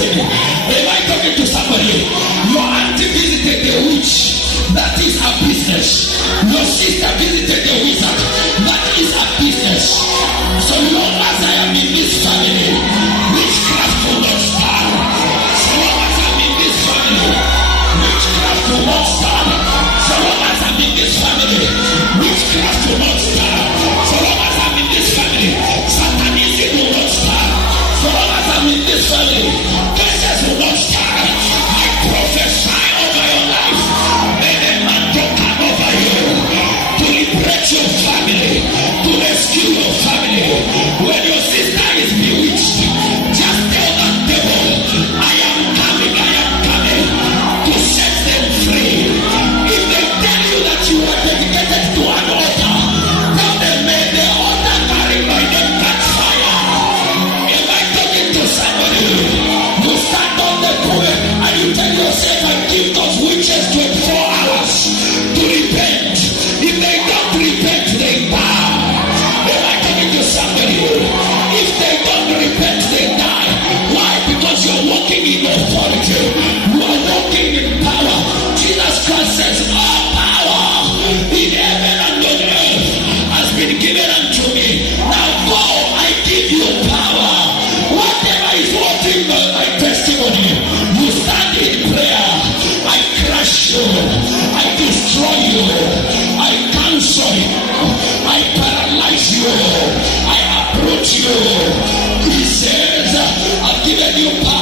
destiny. Am I talking to somebody? Your auntie visited the witch. That is a business. Your sister visited the wizard. That is a business. So long as I am in this family, witchcraft will not stand. So long as I'm in this family, witchcraft will not stand. So long as I'm in this family, witchcraft will not stand. So long as I'm in this family, satanism will not stand. So long as I'm in this family, curses will not stand. I prophesy over your life. May the mantle come over you to liberate your family, to rescue your family. When your sister is bewitched, just tell that devil, I am coming to set them free. If they tell you that you are dedicated to an altar, tell them, may the altar carry my name catch fire. Am I talking to somebody? You stand on the pulpit and you tell yourself, I give those witches 24 hours to repent. If they don't repent, they die. Am I talking to somebody? If they don't repent, they die. Why? Because you're walking in authority. You are walking in power. Jesus Christ says, all power in heaven and on earth has been given unto me. Now go, I give you power. Whatever is working on my testimony, you stand in prayer. I crush you. I destroy you. I cancel you. I paralyze you. I approach you. He says, I've given you power.